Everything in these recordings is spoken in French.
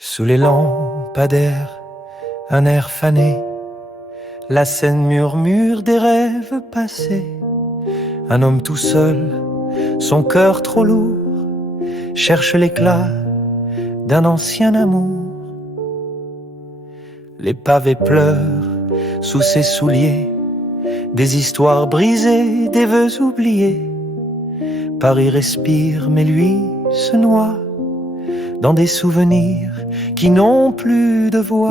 Sous les lampadaires, un air fané, la scène murmure des rêves passés. Un homme tout seul, son cœur trop lourd, cherche l'éclat d'un ancien amour. Les pavés pleurent sous ses souliers, des histoires brisées, des vœux oubliés. Paris respire, mais lui se noie dans des souvenirs qui n'ont plus de voix.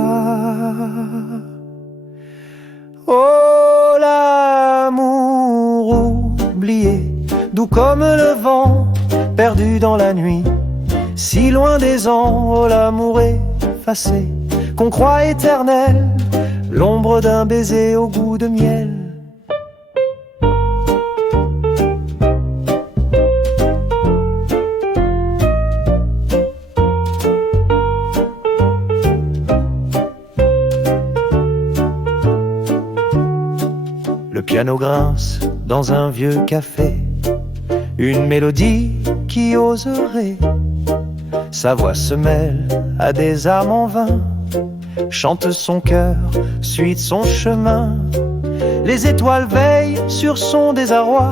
Oh, l'amour oublié, doux comme le vent, perdu dans la nuit, si loin des ans. Oh, l'amour effacé, qu'on croit éternel, l'ombre d'un baiser au goût de miel. Le piano grince dans un vieux café, une mélodie qui oserait. Sa voix se mêle à des âmes en vain, chante son cœur, suit son chemin. Les étoiles veillent sur son désarroi,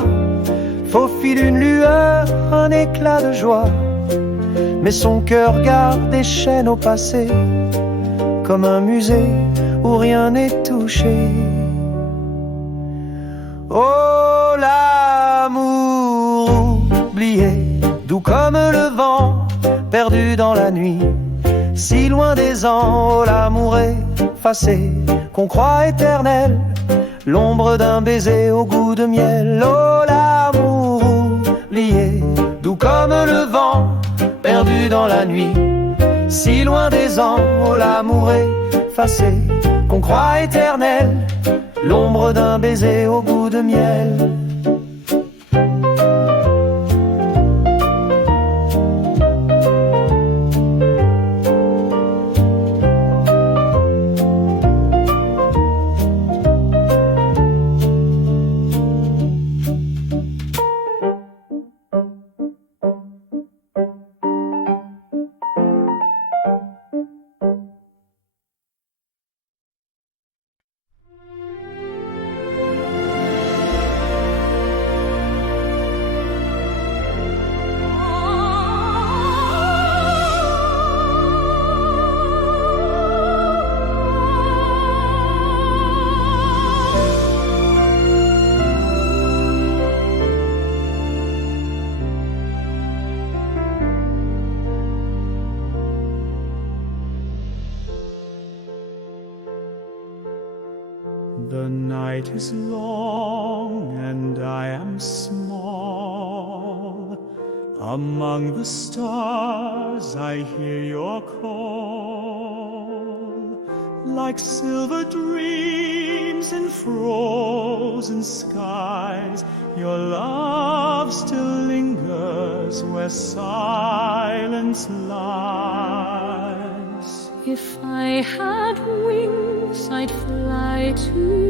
faufile une lueur, un éclat de joie. Mais son cœur garde des chaînes au passé, comme un musée où rien n'est touché. Oh, l'amour oublié, doux comme le vent, perdu dans la nuit, si loin des ans. Oh, l'amour effacé, qu'on croit éternel, l'ombre d'un baiser au goût de miel. Oh, l'amour oublié, doux comme le vent, perdu dans la nuit, si loin des ans. Oh, l'amour effacé, qu'on croit éternel, l'ombre d'un baiser au goût de miel. The night is long and I am small. Among the stars I hear your call. Like silver dreams in frozen skies, your love still lingers where silence lies. If I had wings, I'd fly to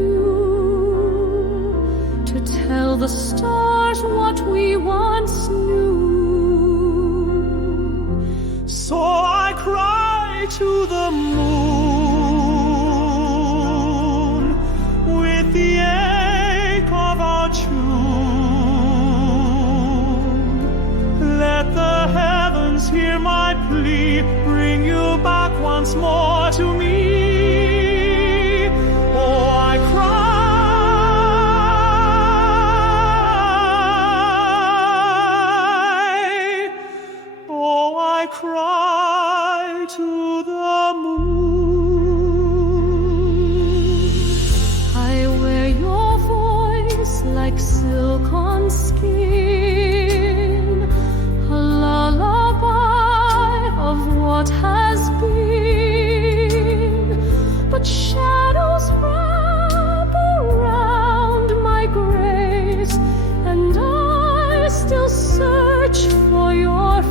tell the stars what we once knew. So I cry to the moon with the ache of our tune. Let the heavens hear my plea, bring you back once more to me. Oh, I cry. Oh, I cry to the moon. I wear your voice like silk on skin, a lullaby of what has been. But shadows wrap around my grace, and I still search for your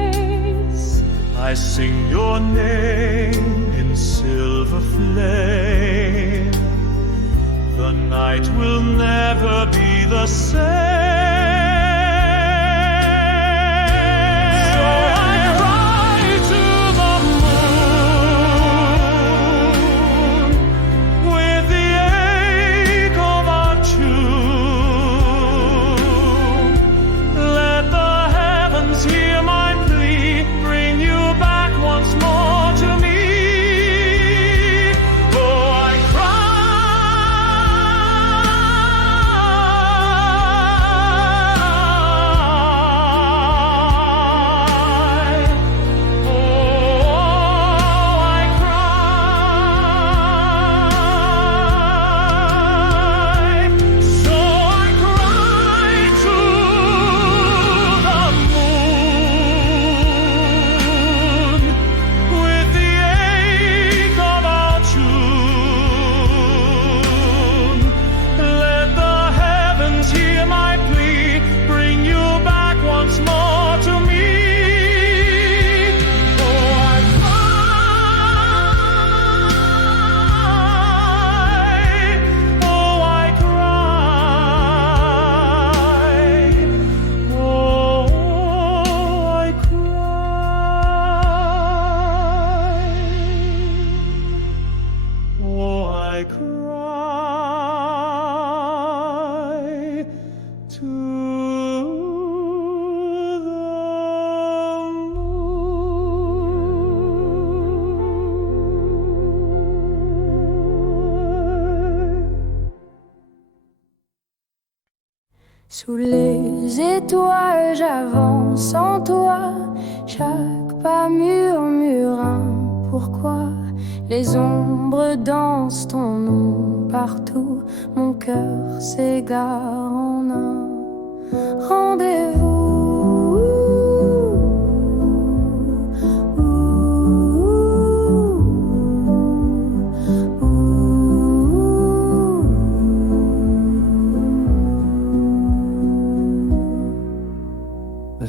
face. I sing your name in silver flame. The night will never be the same. So I cry Sous les étoiles, j'avance sans toi. Chaque pas murmure un pourquoi. Les ombres dansent ton nom partout. Mon cœur s'égare en un rendez-vous.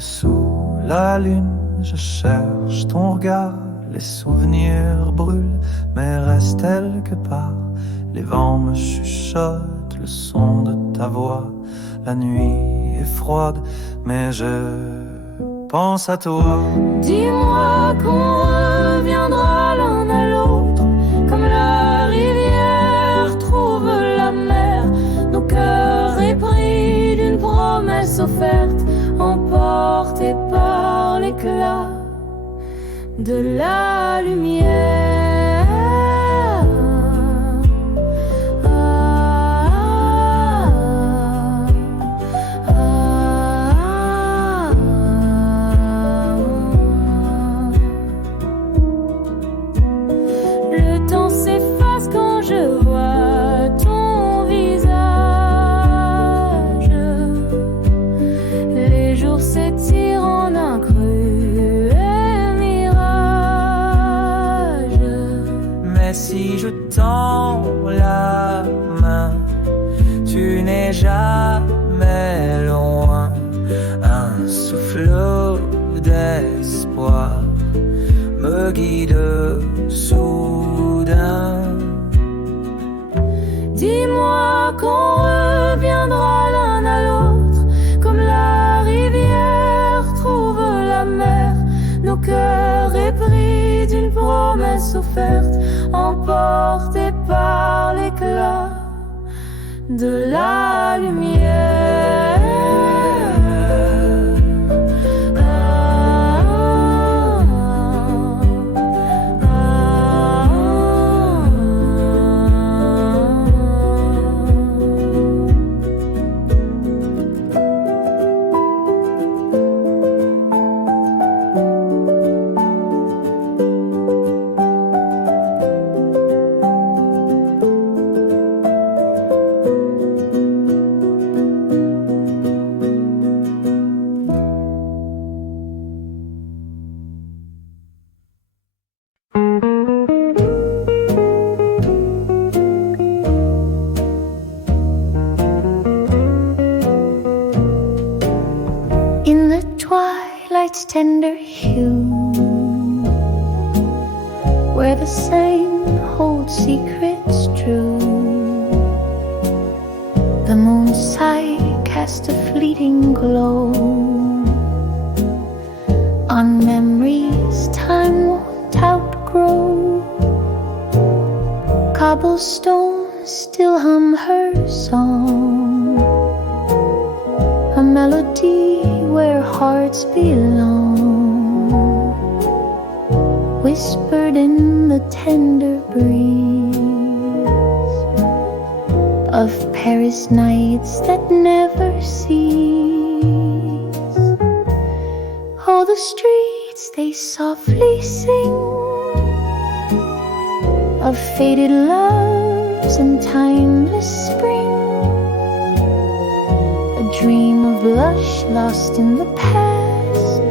Sous la lune, je cherche ton regard. Les souvenirs brûlent, mais restent quelque part. Les vents me chuchotent le son de ta voix. La nuit est froide, mais je pense à toi. Dis-moi qu'on reviendra l'un à l'autre, comme la rivière trouve la mer. Nos cœurs épris d'une promesse offerte, emportés par l'éclat de la lumière. Le temps s'efface quand je vois ton visage. Les jours s'étirent en un cruel mirage. Mais si je tends la main, tu n'es jamais loin. Un souffle d'espoir me guide soudain. Dis-moi qu'on reviendra l'un à l'autre, comme la rivière trouve la mer. Nos cœurs épris d'une promesse offerte, emportés par l'éclat de la lumière. In the twilight's tender hue, where the same holds secrets true, the moon's side casts a fleeting glow on memories time won't outgrow. Cobblestones still hum her song, a melody where hearts belong, whispered in the tender breeze of Paris nights that never cease. Oh, the streets they softly sing of faded loves and timeless spring, a dream of blush lost in the past,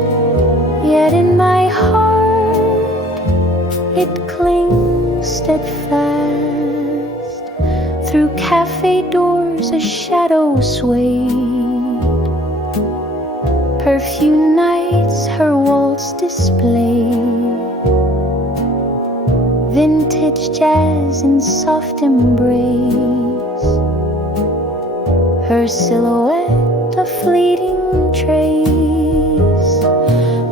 yet in my heart it clings steadfast. Through cafe doors a shadow swayed, perfume nights her waltz displayed, vintage jazz in soft embrace, her silhouette a fleeting trace.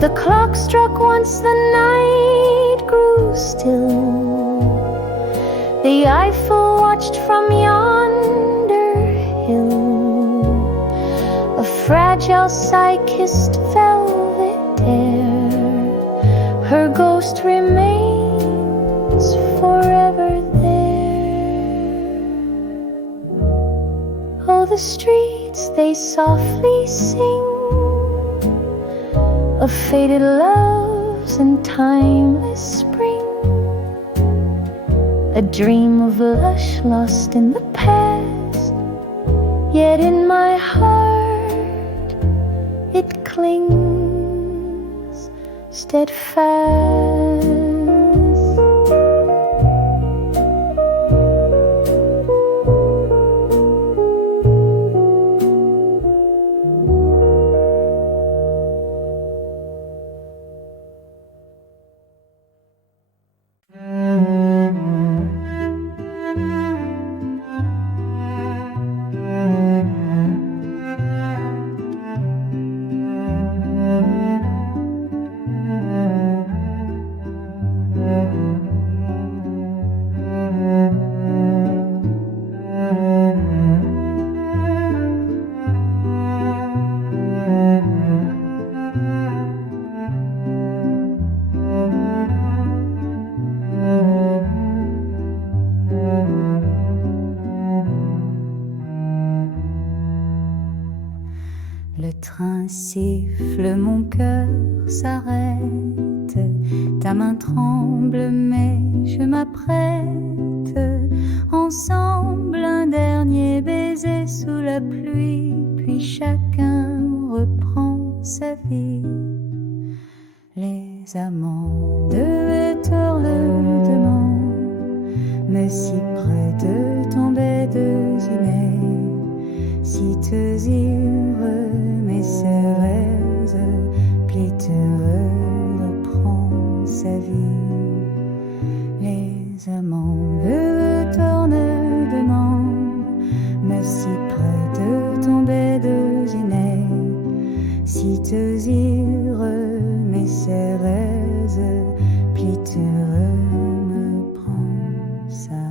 The clock struck once the night grew still, the Eiffel watched from yonder hill, a fragile sigh kissed velvet air, her ghost remains forever there. Oh, the streets nights they softly sing of faded loves and timeless spring, a dream of lush lost in the past, yet in my heart it clings steadfast. Le train siffle, mon cœur s'arrête. Ta main tremble, mais je m'apprête. Ensemble, un dernier baiser sous la pluie, puis chacun reprend sa vie. Les amants de Hector le demandent, mais si près de tomber de Zinée, si te heureux, mes cérèses, pliteux reprend sa vie. Les amants de Tourne demandent, mais si près de tomber de Zinée, si te heureux, mes cérèses, pliteux me prend sa vie.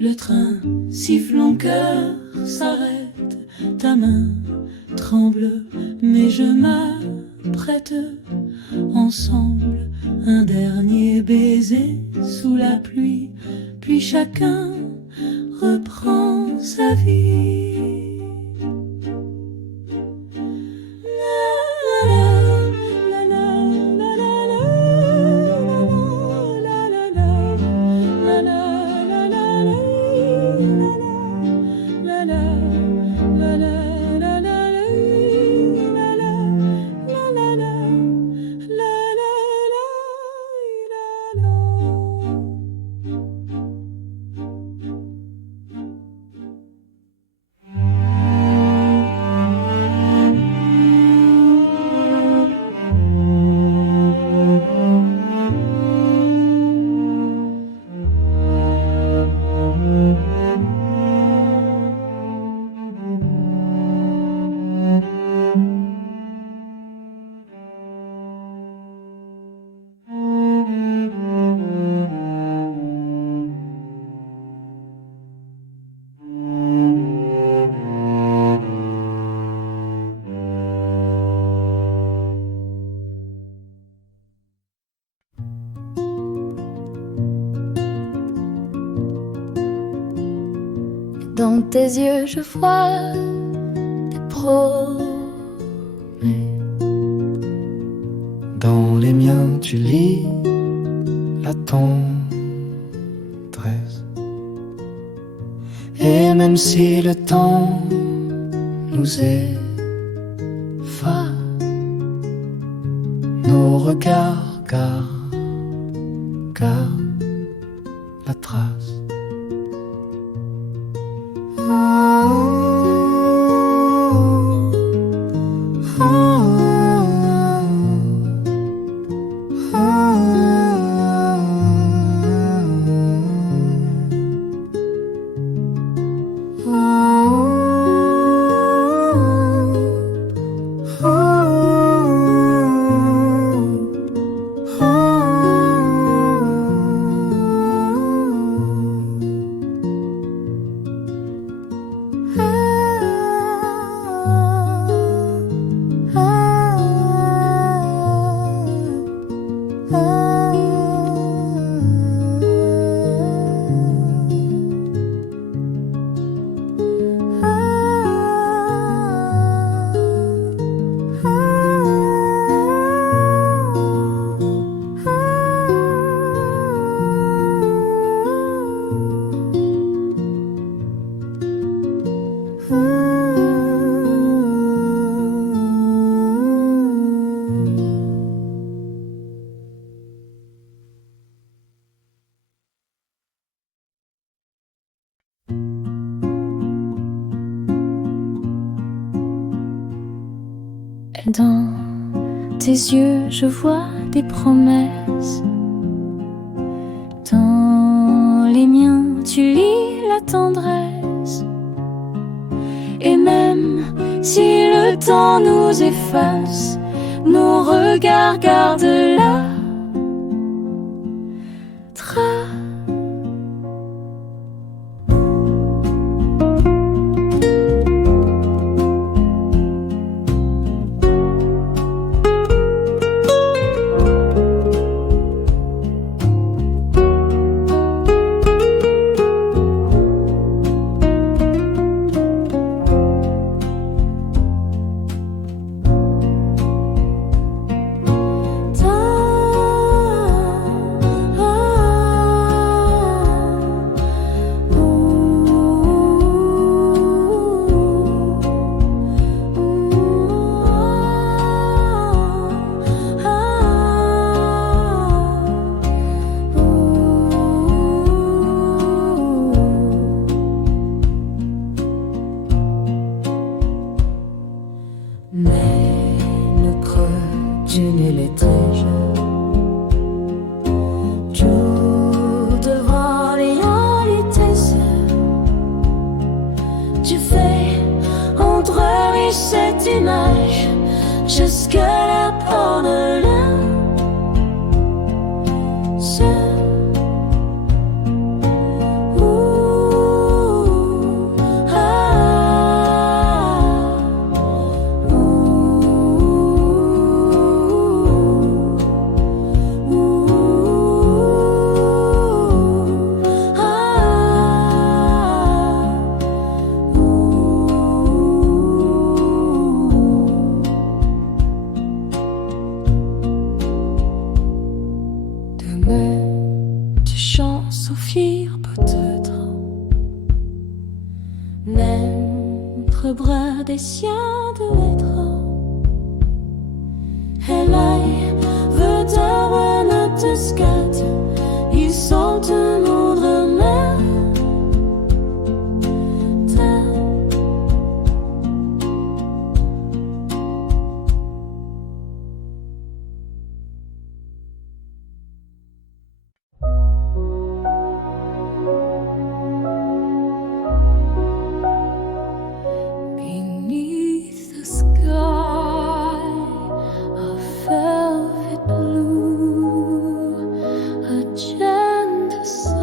Le train siffle, mon cœur s'arrête. Ta main tremble, mais je m'apprête. Ensemble, un dernier baiser sous la pluie, puis chacun reprend sa vie. Dans tes yeux je vois des promesses. Dans les miens tu lis la tendresse. Et même si le temps nous efface, nos regards garde la trace. Dans tes yeux, je vois des promesses. Dans les miens, tu lis la tendresse. Et même si le temps nous efface, nos regards gardent la trace. Des siens de être Hellei verdauernes skatt I salten ordene Velvet blue, a gentle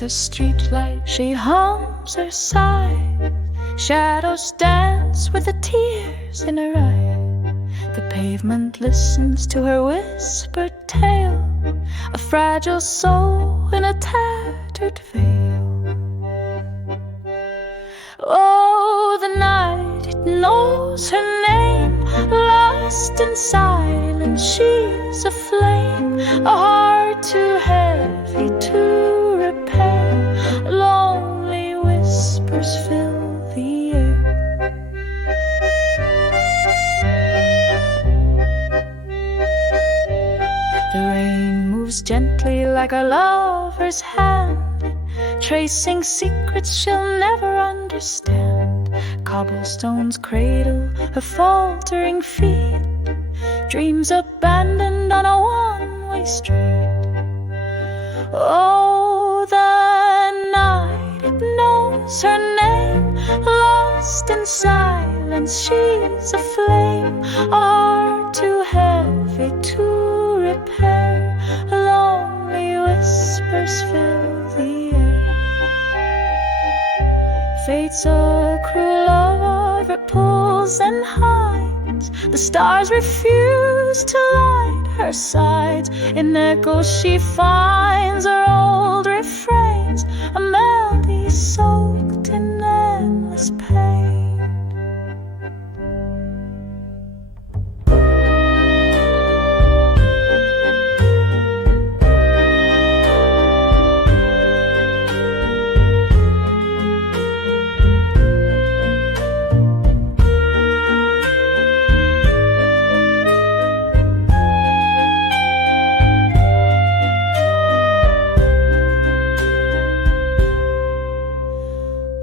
Beneath a streetlight, she hums her sigh. Shadows dance with the tears in her eye. The pavement listens to her whispered tale, a fragile soul in a tattered veil. Oh, the night, it knows her name. Lost in silence, she's a flame, a heart too heavy to repair. Lonely whispers fill the air. The rain moves gently like a lover's hand, tracing secrets she'll never understand. Cobblestones cradle her faltering feet, dreams abandoned on a one-way street. Oh, the night, it knows her name. Lost in silence, she's a flame, a heart too heavy to repair. Lonely whispers fill the air. Fate's a cruel lover, pulls and hides. The stars refuse to light her sides. In echoes she finds her old refrains, a melody soaked in endless pain.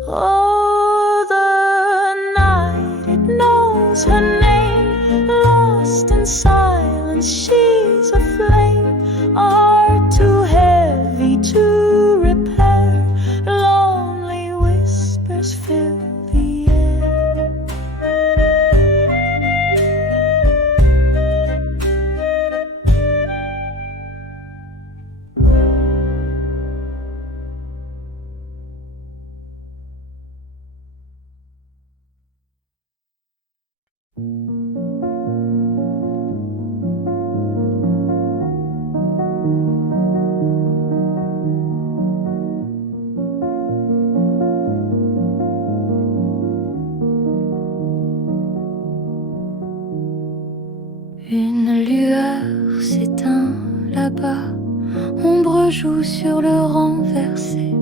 Oh, the night, it knows her name. Lost in silence, she's a flame, a heart too heavy to repair. Lonely whispers fill the air. Une lueur s'éteint là-bas, ombre joue sur le renversé.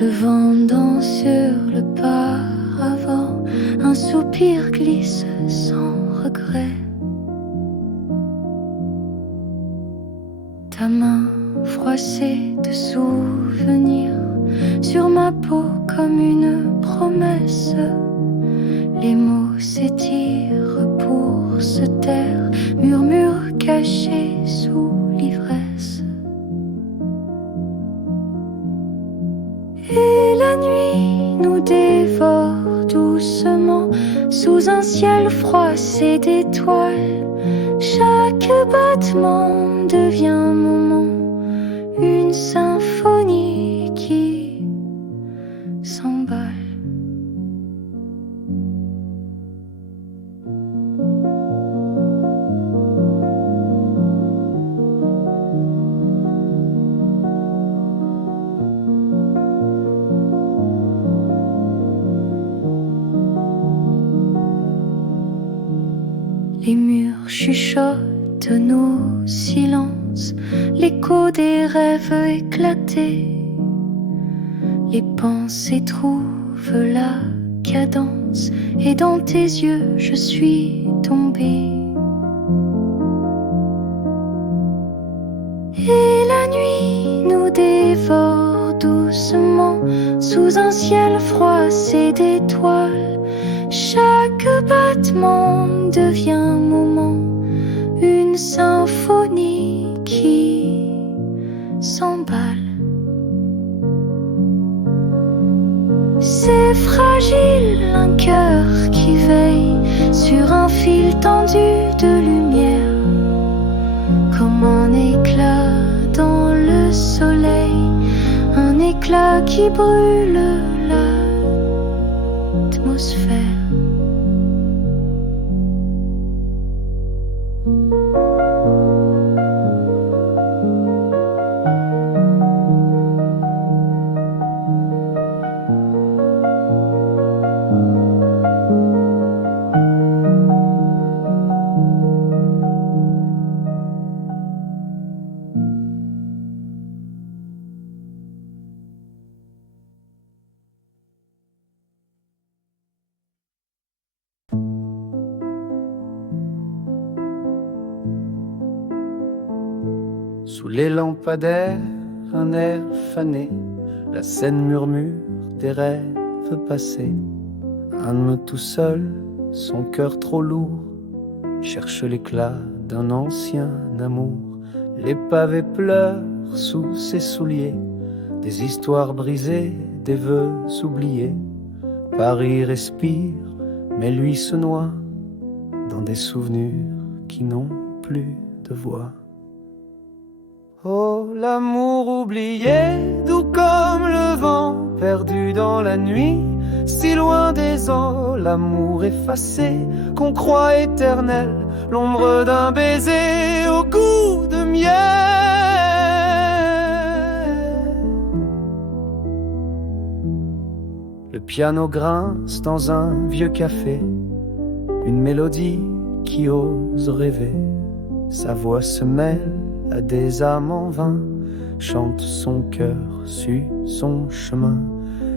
Le vent danse sur le paravent, un soupir glisse sans regret. Ta main froissée de souvenirs sur ma peau comme une promesse. Les mots s'étirent pour se taire, murmures cachés sous l'ivresse. Et la nuit nous dévore doucement sous un ciel froissé d'étoiles. Chaque battement devient moment, une symphonie qui s'emballe. Les murs chuchotent nos silences, l'écho des rêves éclatés. Les pensées trouvent la cadence, et dans tes yeux je suis tombée. Et la nuit nous dévore doucement sous un ciel froissé d'étoiles. Chaque battement devient moment, une symphonie qui s'emballe. C'est fragile, un cœur qui veille sur un fil tendu de lumière, comme un éclat dans le soleil, qui brûle l'atmosphère. Sous les lampadaires, un air fané, la scène murmure des rêves passés. Un homme tout seul, son cœur trop lourd, cherche l'éclat d'un ancien amour. Les pavés pleurent sous ses souliers, des histoires brisées, des vœux oubliés. Paris respire, mais lui se noie dans des souvenirs qui n'ont plus de voix. Oh, l'amour oublié, doux comme le vent, perdu dans la nuit, si loin des eaux. L'amour effacé, qu'on croit éternel, l'ombre d'un baiser au goût de miel. Le piano grince dans un vieux café, une mélodie qui ose rêver. Sa voix se mêle à des âmes en vain, chante son cœur, suit son chemin.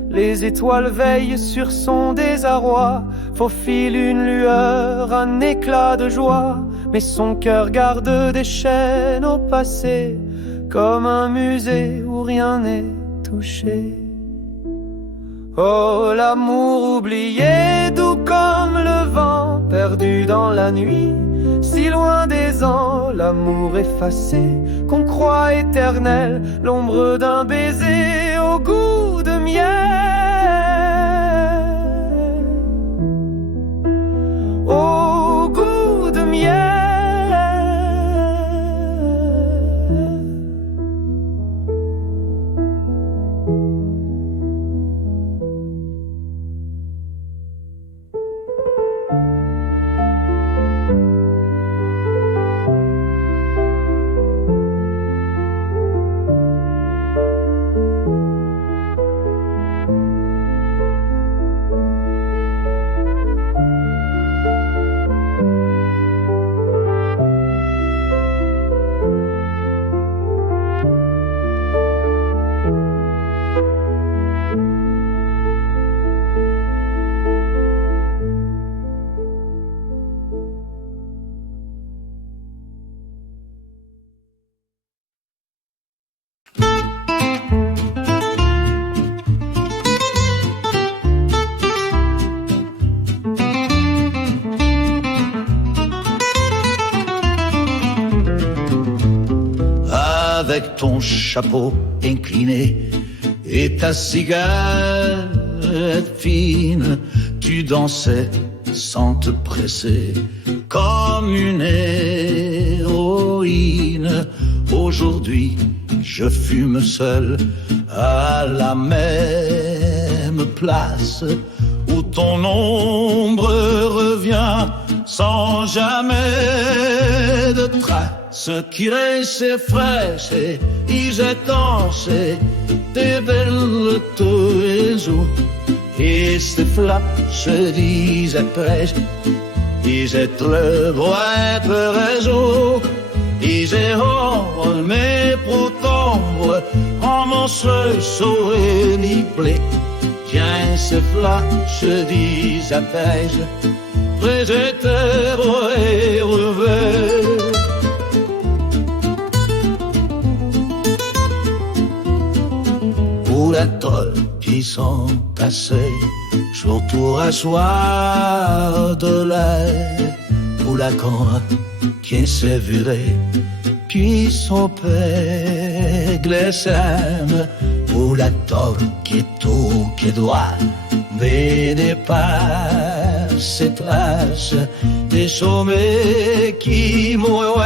Les étoiles veillent sur son désarroi, faufile une lueur, un éclat de joie. Mais son cœur garde des chaînes au passé, comme un musée où rien n'est touché. Oh, l'amour oublié, doux comme le vent, perdu dans la nuit, si loin des ans. L'amour effacé, qu'on croit éternel, l'ombre d'un baiser au goût de miel. Au goût de miel. Avec ton chapeau incliné et ta cigarette fine, tu dansais sans te presser comme une héroïne. Aujourd'hui, je fume seul à la même place où ton ombre revient sans jamais de trace. Chi rese frese, ise torse, te belle tue su, et se flash dise presse, ise trevo être raison, ise hors mais protombre, en mon seul sourire n'y plaît, tiens se flash dise presse, préséter et revers. Pour les trolls qui sont passés, surtout à soir de l'air, pour la con qui s'est virée, qui sont glissés, pour la torre qui tout qui doit, mais n'est pas ses traces, des sommets qui mourent,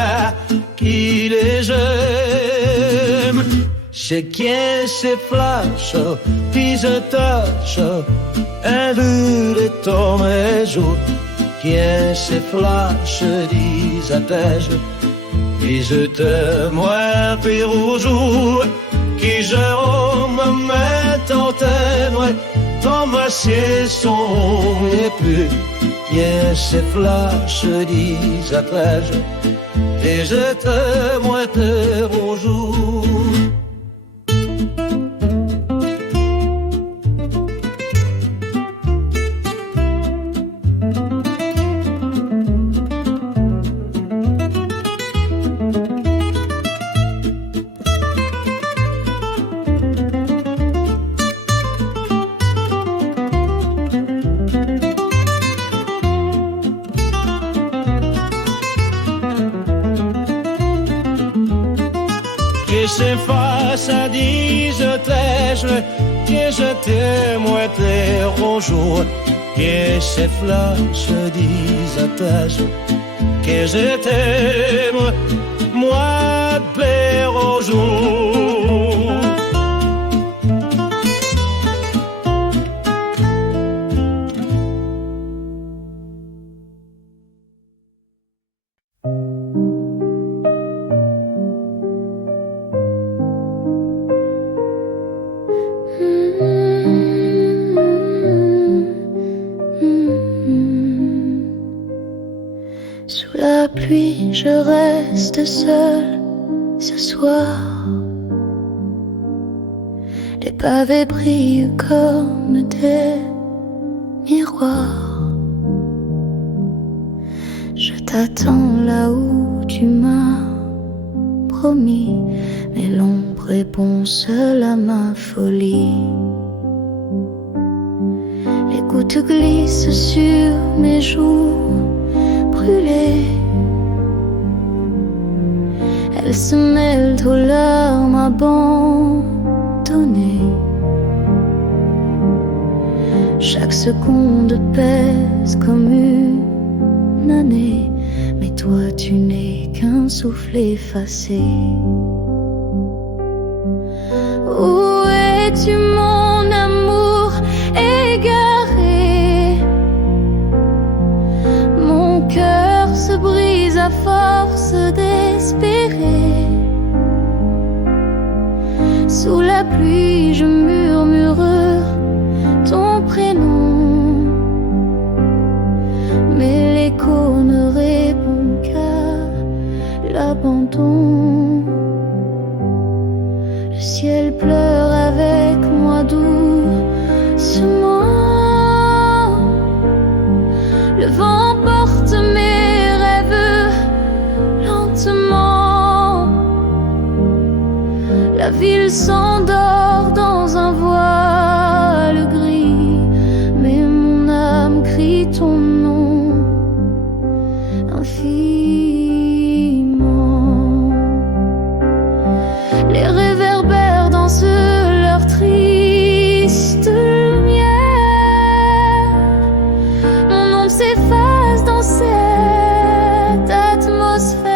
qui les aiment. C'è chi se flascia, chi se taccia, e lui ritorna giù. Qui se flascia, disattache, qui se te moi per jour, qui je me met en témoin, dans ma son et plus. Qui se flascia, disattache, et je te moi per jour. C'est face à dix tèches, que je t'aime, moi t'es bonjour, que c'est flash, dix tèches, que je t'aime, moi t'es bonjour. Sous la pluie, je reste seule ce soir. Les pavés brillent comme des miroirs. Je t'attends là où tu m'as promis, mais l'ombre répond seule à ma folie. Les gouttes glissent sur mes joues brûlées, elles se mêlent aux larmes abandonnées. Chaque seconde pèse comme une année, mais toi tu n'es qu'un souffle effacé. Où es-tu mon amour égaré? Mon cœur se brise à force d'espérer. Sous la pluie je murmure ton prénom, mais l'écho ne répond qu'à l'abandon. Le ciel pleure avec moi doucement. Le vent porte mes rêves lentement. La ville s'endort dans un voile gris, mais mon âme crie ton nom infiniment. Les réverbères dansent leur triste lumière. Mon ombre s'efface dans cette atmosphère.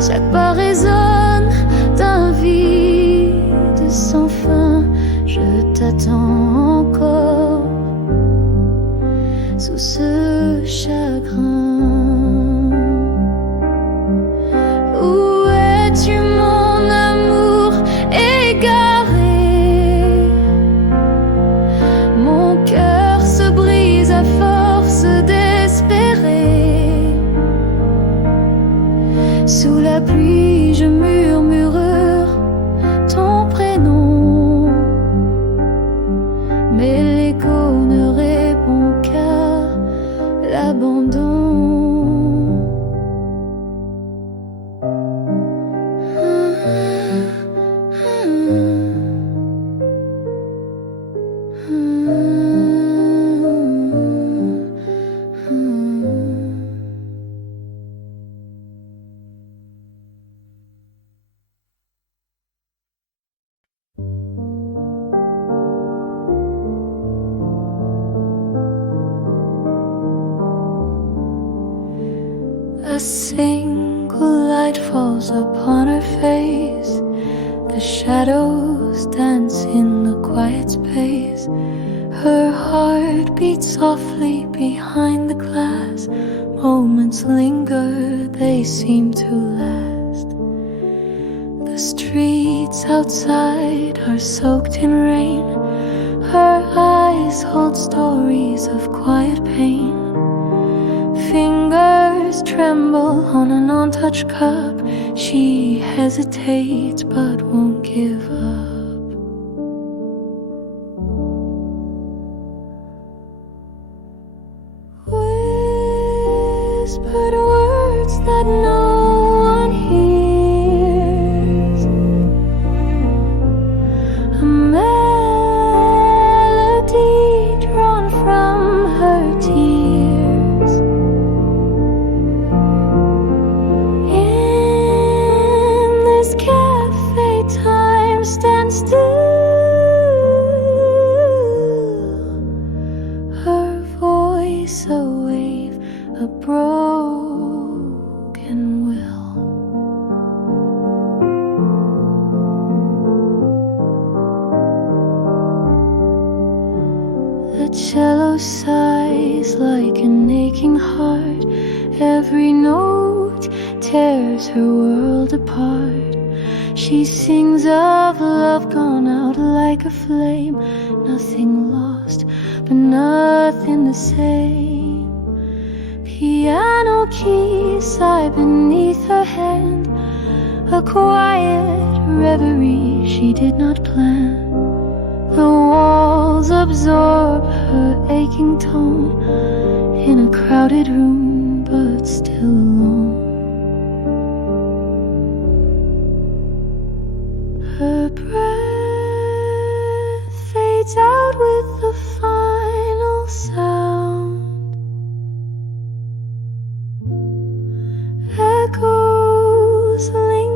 Chaque pas résonne d'un vide sans fin. Je t'attends encore sous ce chagrin. Où es-tu mon amour égaré? Mon cœur se brise à force d'espérer. Sous la pluie je murmure ton prénom, mais l'écho ne répond qu'à l'abandon. A single tranquil light falls upon her face. The shadows dance in the quiet space. Her heart beats softly behind the glass. Moments linger, they seem to last. The streets outside are soaked in rain. Her eyes hold stories of quiet pain. Fingers tremble on an untouched cup. She hesitates but won't give up. Whispered words that no one hears. A melody drawn from her tears. In this cafe, time stands still. Her voice a wave, a broken will. The cello sighs like an aching heart. Every note tears her world apart. She sings of love gone out like a flame. Nothing lost, but nothing the same. Piano keys sigh beneath her hand. A quiet reverie she did not plan. The walls absorb her aching tone. In a crowded room, but still alone. Her breath fades out with the final sound. Echoes linger